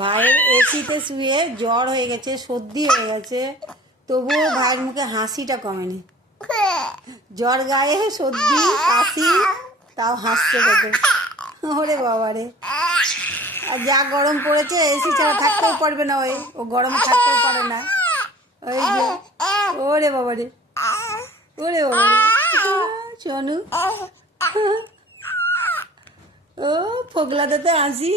ভাইয়ের এসিতে শুয়ে জ্বর হয়ে গেছে, সর্দি হয়ে গেছে, তবুও ভাইয়ের মুখে হাসিটা কমেনি। জ্বর গায়ে, সর্দি, কাশি, তাও হাসছে কত। ওরে বাবা রে, আর যা গরম পড়েছে এসি ছাড়া থাকতেও পারবে না। ও গরমে থাকতেও পারে না। ওই যে, ওরে বাবা রে, ওরে বাবা রে, সোনু, ও ফোকলাতে হাসি।